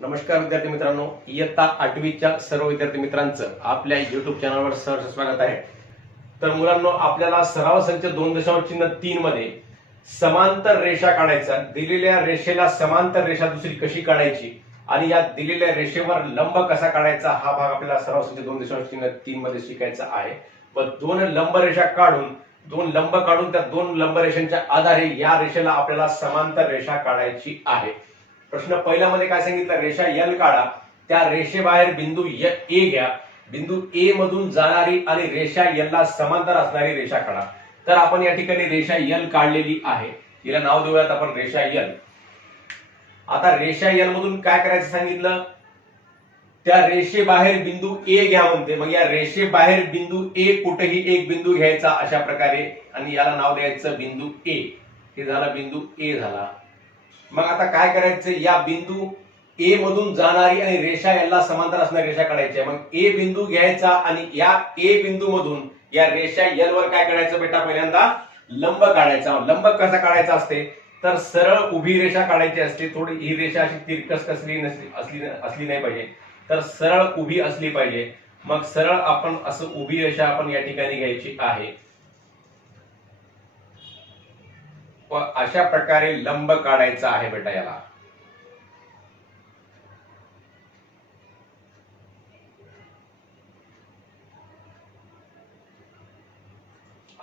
नमस्कार विद्यार्थी मित्रांनो. इयत्ता आठवीच्या सर्व विद्यार्थी मित्रांचं आपल्या युट्यूब चॅनलवर सहर्ष स्वागत आहे. तर मुलांनो आपल्याला सराव संच दोन दशांश चिन्ह तीन मध्ये समांतर रेषा काढायचा दिलेल्या रेषेला समांतर रेषा दुसरी कशी काढायची आणि या दिलेल्या रेषेवर लंब कसा काढायचा हा भाग आपल्याला सराव संच दोन दशांश चिन्ह तीन मध्ये शिकायचा आहे. व दोन लंब रेषा काढून दोन लंब काढून त्या दोन लंब रेषांच्या आधारे या रेषेला आपल्याला समांतर रेषा काढायची आहे. प्रश्न पहिल्यामध्ये काय सांगितलं? रेषा यल काढा. त्या रेषेबाहेर बिंदू ए घ्या. बिंदू ए मधून जाणारी आणि रेषा यल ला समांतर असणारी रेषा काढा. तर आपण या ठिकाणी रेषा यल काढलेली आहे. तिला नाव देऊयात आपण रेषा यल आता रेषा यल मधून काय करायचं सांगितलं? त्या रेषेबाहेर बिंदू ए घ्या म्हणते. मग या रेषेबाहेर बिंदू ए कुठेही एक बिंदू घ्यायचा अशा प्रकारे. आणि याला नाव द्यायचं बिंदू ए हे झाला बिंदू ए झाला. मग आता काय करायचं? या बिंदू ए मधून जाणारी आणि रेषा याला समांतर असणारी रेषा काढायची आहे. मग ए बिंदू घ्यायचा आणि या ए बिंदू मधून या रेषा एल वर काय करायचं बेटा? पहिल्यांदा लंब काढायचा. लंब कसा काढायचा असते? तर सरळ उभी रेषा काढायची असते. थोडी ही रेषा अशी तिरकस कसली नसली असली असली नाही पाहिजे. तर सरळ उभी असली पाहिजे. मग सरळ आपण असं उभी रेषा आपण या ठिकाणी घ्यायची आहे व अशा प्रकारे लंब काढायचा आहे बेटा याला.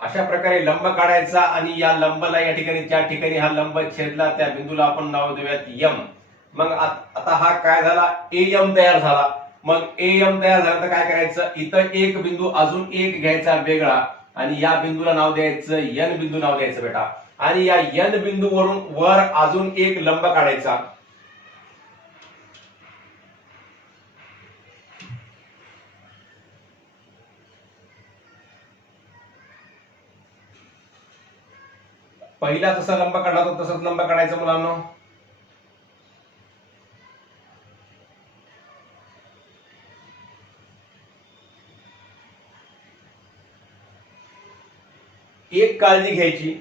अशा प्रकारे लंब काढायचा आणि या लंबला या ठिकाणी ज्या ठिकाणी हा लंब छेदला त्या बिंदूला आपण नाव देऊयात यम. मग आता हा काय झाला? ए यम तयार झाला. मग ए यम तयार झाला तर काय करायचं? इथं एक बिंदू अजून एक घ्यायचा वेगळा. आणि या बिंदूला नाव द्यायचं यन बिंदू नाव द्यायचं बेटा. आणि या यन बिंदूवरून वर अजून एक लंब काढायचा. पहिला जसा लंब काढला तो तसाच लंब काढायचा मुलांना. एक काळजी घ्यायची.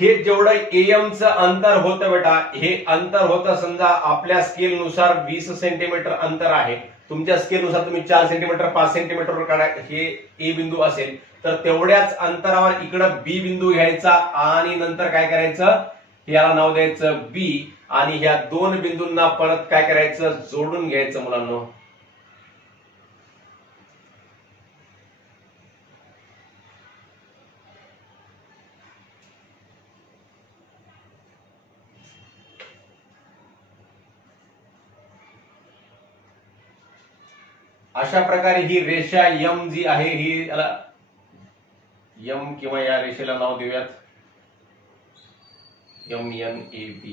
हे जेवढं एमचं अंतर होतं बेटा हे अंतर होतं समजा आपल्या स्केलनुसार वीस सेंटीमीटर अंतर आहे. तुमच्या स्केलनुसार तुम्ही चार सेंटीमीटर पाच सेंटीमीटरवर काढा हे ए बिंदू असेल. तर तेवढ्याच अंतरावर इकडं बी बिंदू घ्यायचा आणि नंतर काय करायचं? याला नाव द्यायचं बी आणि ह्या दोन बिंदूंना परत काय करायचं? जोडून घ्यायचं मुलांना. अशा प्रकारे ही रेषा यम जी आहे ही याला यम किंवा या रेषेला नाव देऊयात. M N A P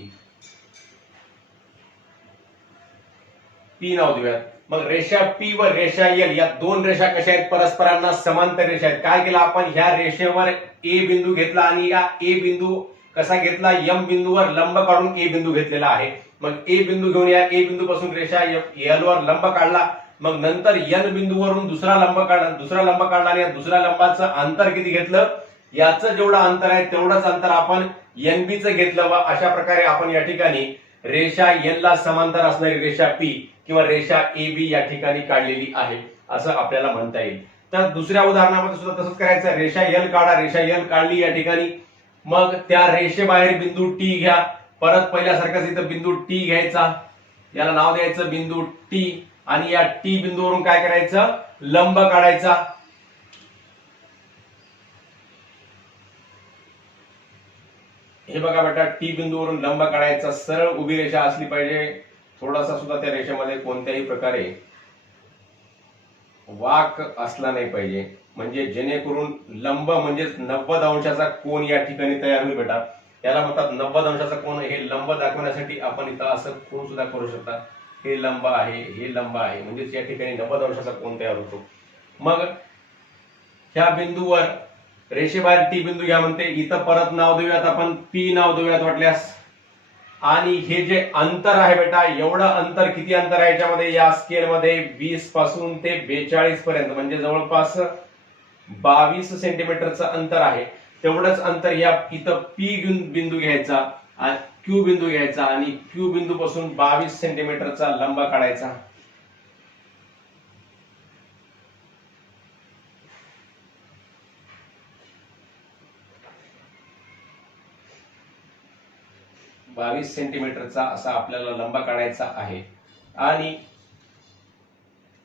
P नाव देऊयात. मग रेषा पी व रेषा एल या दोन रेषा कशा आहेत? परस्परांना समांतर रेषा आहेत. काय केलं आपण? ह्या रेषेवर ए बिंदू घेतला आणि या ए बिंदू कसा घेतला? यम बिंदूवर लंब काढून ए बिंदू घेतलेला आहे. मग ए बिंदू घेऊन या ए बिंदू पासून रेषा एल वर लंब काढला. मग नंतर यन बिंदूवरून दुसरा लंब काढला दुसरा लंब काढणार या दुसऱ्या लंबाचं अंतर किती घेतलं? याचं जेवढं अंतर आहे तेवढंच अंतर आपण एनबीच घेतलं व अशा प्रकारे आपण या ठिकाणी रेषा एन ला समांतर असणारी रेषा पी किंवा रेषा ए बी या ठिकाणी काढलेली आहे असं आपल्याला म्हणता येईल. तर दुसऱ्या उदाहरणामध्ये सुद्धा तसंच करायचं. रेषा एल काढा रेषा एल काढली या ठिकाणी. मग त्या रेषेबाहेर बिंदू टी घ्या. परत पहिल्यासारखाच इथं बिंदू टी घ्यायचा. याला नाव द्यायचं बिंदू टी आणि या टी बिंदूवरून काय करायचं? लंब काढायचा. हे बघा बेटा टी बिंदूवरून लंब काढायचा. सरळ उभी रेषा असली पाहिजे. थोडासा सुद्धा त्या रेषेमध्ये कोणत्याही प्रकारे वाक असला नाही पाहिजे. म्हणजे जेणेकरून लंब म्हणजेच नव्वद अंशाचा कोण या ठिकाणी तयार होईल बेटा. त्याला म्हणतात नव्वद अंशाचा कोण हे लंब दाखवण्यासाठी आपण इथं असं कोण सुद्धा करू शकता. हे लंब आहे हे लंब आहे. म्हणजेच या ठिकाणी नव्वद अंशाचा कोण तयार होतो मग ह्या बिंदूवर रेषेबाहेर टी बिंदू घ्या म्हणते. इथं परत नाव देऊयात आपण. पी नाव देऊयात वाटल्यास. आणि हे जे अंतर आहे बेटा एवढं अंतर किती अंतर आहे याच्यामध्ये? या स्केलमध्ये वीसपासून ते बेचाळीस पर्यंत म्हणजे जवळपास बावीस सेंटीमीटरचं अंतर आहे. तेवढंच अंतर या इथं पी बिंदू घ्यायचा. आणि क्यू बिंदू घ्यायचा आणि क्यू बिंदू पासून बावीस सेंटीमीटरचा लंब काढायचा. बावीस सेंटीमीटरचा असा आपल्याला लंब काढायचा आहे. आणि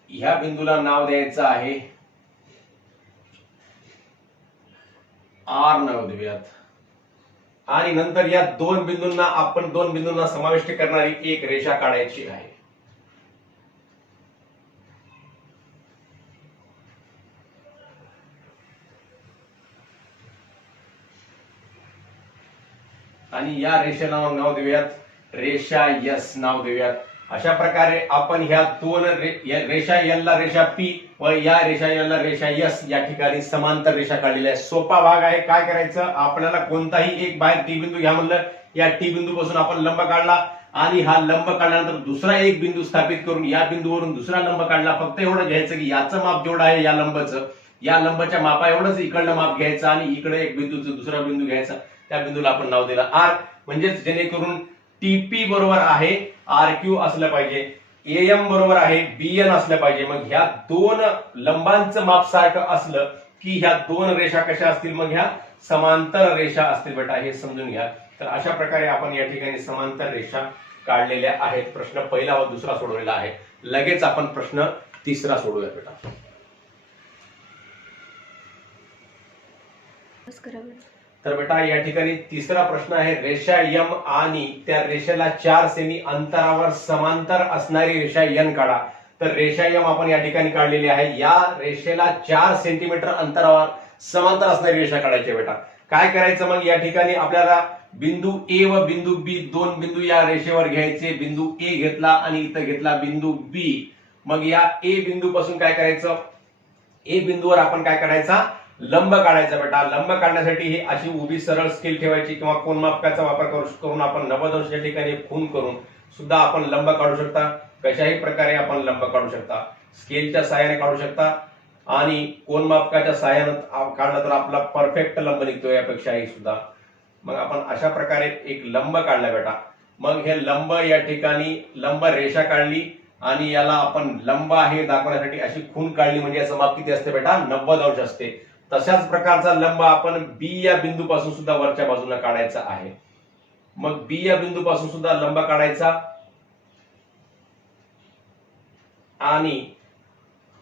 ह्या बिंदूला नाव द्यायचं आहे. आर नाव देऊयात. आणि नंतर या दोन बिंदूंना आपण दोन बिंदूंना समाविष्ट करणारी एक रेषा काढायची आहे. आणि या रेषेला नाव देऊयात. रेषा यस नाव देऊयात. अशा प्रकारे आपण ह्या दोन रे- रेषा एल रेषा पी व या रेषा एल रेषा यस या ठिकाणी समांतर रेषा काढलेल्या आहे सोपा भाग आहे. काय करायचं? आपल्याला कोणताही एक बाहेर टी बिंदू घ्या म्हणलं या टी बिंदू पासून आपण लंब काढला आणि हा लंब काढल्यानंतर दुसरा एक बिंदू स्थापित करून या बिंदूवरून दुसरा लंब काढला. फक्त एवढं घ्यायचं की याचं माप जेवढं आहे या लंबाचं या लंबाच्या मापा एवढंच इकडलं माप घ्यायचं आणि इकडे एक बिंदूचं दुसरा बिंदू घ्यायचा. त्या बिंदूला आपण नाव दिलं. आर म्हणजेच जेणेकरून टीपी बरोबर आहे आर क्यू असलं पाहिजे. एएम बरोबर आहे बीएन असलं पाहिजे. मग ह्या दोन लंबांचं माप सारखं असलं की ह्या दोन रेषा कशा असतील? मग ह्या समांतर रेषा असतील बेटा. हे समजून घ्या. तर अशा प्रकारे आपण या ठिकाणी समांतर रेषा काढलेल्या आहेत. प्रश्न पहिला व दुसरा सोडवलेला आहे. लगेच आपण प्रश्न तिसरा सोडूया बेटा. तर बेटा या ठिकाणी तिसरा प्रश्न आहे. रेषा यम आणि त्या रेषेला चार सेमी अंतरावर समांतर असणारी रेषा यन काढा. तर रेषा यम आपण या ठिकाणी काढलेली आहे. या रेषेला चार सेंटीमीटर अंतरावर समांतर असणारी रेषा काढायची बेटा. काय करायचं मग? या ठिकाणी आपल्याला बिंदू ए व बिंदू बी दोन बिंदू या रेषेवर घ्यायचे. बिंदू ए घेतला आणि इथं घेतला बिंदू बी. मग या ए बिंदू पासून काय करायचं? ए बिंदूवर आपण काय करायचा लंब काढायचा बेटा. लंब काढण्यासाठी ही अशी उभी सरळ स्केल ठेवायची किंवा कोण मापकाचा वापर करू करून आपण नव्वद अंशाच्या ठिकाणी खून करून सुद्धा आपण लंब काढू शकता. कशाही प्रकारे आपण लंब काढू शकता. स्केलच्या सहाय्याने काढू शकता. आणि कोण मापकाच्या सहाय्यानं काढला तर आपला परफेक्ट लंब निघतो यापेक्षाही सुद्धा. मग आपण अशा प्रकारे एक लंब काढला बेटा. मग हे लंब या ठिकाणी लंब रेषा काढली आणि याला आपण लंब आहे दाखवण्यासाठी अशी खून काढली म्हणजे याचं माप किती असते बेटा? नव्वद अंश असते. तशाच प्रकारचा लंब आपण बी या बिंदूपासून सुद्धा वरच्या बाजूला काढायचा आहे. मग बी या बिंदूपासून सुद्धा लंब काढायचा. आणि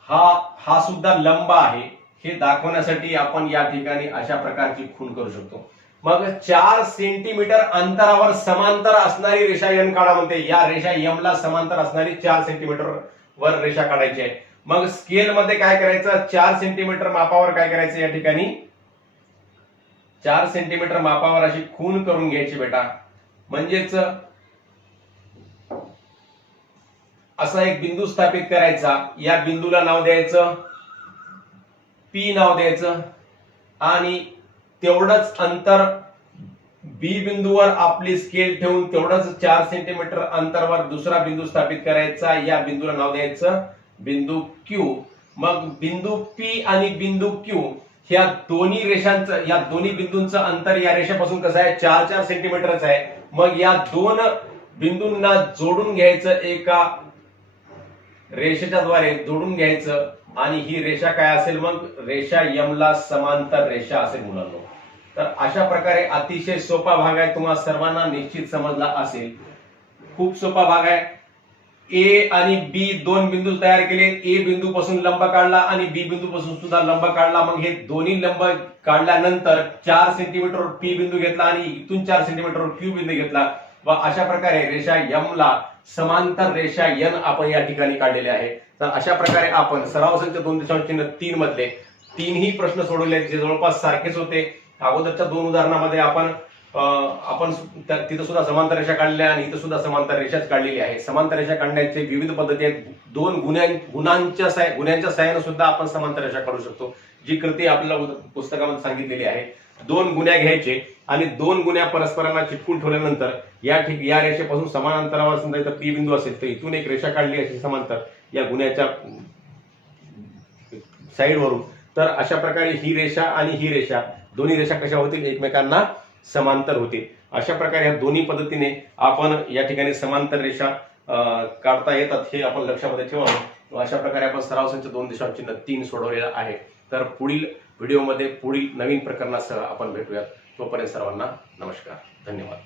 हा हा सुद्धा लंब आहे. हे दाखवण्यासाठी आपण या ठिकाणी अशा प्रकारची खून करू शकतो. मग चार सेंटीमीटर अंतरावर समांतर असणारी रेषा यन काढा म्हणते या रेषा यमला समांतर असणारी चार सेंटीमीटर वर रेषा काढायची आहे. मग स्केल मध्ये काय करायचं? चार सेंटीमीटर मापावर काय करायचं या ठिकाणी? चार सेंटीमीटर मापावर अशी खून करून घ्यायची बेटा. म्हणजेच असा एक बिंदू स्थापित करायचा. या बिंदूला नाव द्यायचं. पी नाव द्यायचं. आणि तेवढंच अंतर बी बिंदूवर आपली स्केल ठेवून तेवढंच चार सेंटीमीटर अंतरवर दुसरा बिंदू स्थापित करायचा. या बिंदूला नाव द्यायचं. बिंदू क्यू मग बिंदू पी आणि बिंदू क्यू ह्या दोन्ही रेषांचं या दोन्ही बिंदूंचं अंतर या रेषेपासून कसं आहे? चार चार सेंटीमीटरच आहे. मग या दोन बिंदूंना जोडून घ्यायचं एका रेषेच्या द्वारे जोडून घ्यायचं आणि ही रेषा काय असेल? मग रेषा यमला समांतर रेषा असेल मुलांना. तर अशा प्रकारे अतिशय सोपा भाग आहे. तुम्हाला सर्वांना निश्चित समजला असेल. खूप सोपा भाग आहे. ए आणि बी दोन बिंदू तयार केले. ए बिंदू पासून लंब काढला आणि बी बिंदू पासून सुद्धा लंब काढला. मग हे दोन्ही लंब काढल्यानंतर चार सेंटीमीटर पी बिंदू घेतला आणि इथून चार सेंटीमीटर क्यू बिंदू घेतला. व अशा प्रकारे रेषा यम ला समांतर रेषा यन आपण या ठिकाणी काढलेले आहे. तर अशा प्रकारे आपण सराव संख्या दोन दशांश चिन्ह तीन मधले तीनही प्रश्न सोडवले जे जवळपास सारखेच होते. अगोदरच्या दोन उदाहरणामध्ये आपण आपण त्या- तिथं सुद्धा समांतर रेषा काढल्या आणि इथं सुद्धा समांतर रेषाच काढलेली आहे. समांतर रेषा काढण्याचे विविध पद्धती आहेत. दोन गुन्ह्या गुणांच्या साय गुन्ह्यांच्या सहाय्याने सुद्धा आपण समांतर रेषा काढू शकतो जी कृती आपल्याला पुस्तकामध्ये सांगितलेली आहे. दोन गुन्ह्या घ्यायचे आणि दोन गुन्ह्या परस्परांना चिटकून ठेवल्यानंतर या ठिक या रेषेपासून समान अंतरावर समजा इथं पी बिंदू असेल तर इथून एक रेषा काढली अशी समांतर या गुन्ह्याच्या साईडवरून तर अशा प्रकारे ही रेषा आणि ही रेषा दोन्ही रेषा कशा होतील एकमेकांना समांतर होते. अशा प्रकारे ह्या दोन्ही पद्धतीने आपण या ठिकाणी समांतर रेषा काढता येतात हे आपण लक्षामध्ये ठेवावं. अशा प्रकारे आपण सराव संच दोन दिशांची तीन सोडवलेलं आहे. तर पुढील व्हिडिओमध्ये पुढील नवीन प्रकरणासह आपण भेटूयात. तोपर्यंत सर्वांना नमस्कार. धन्यवाद.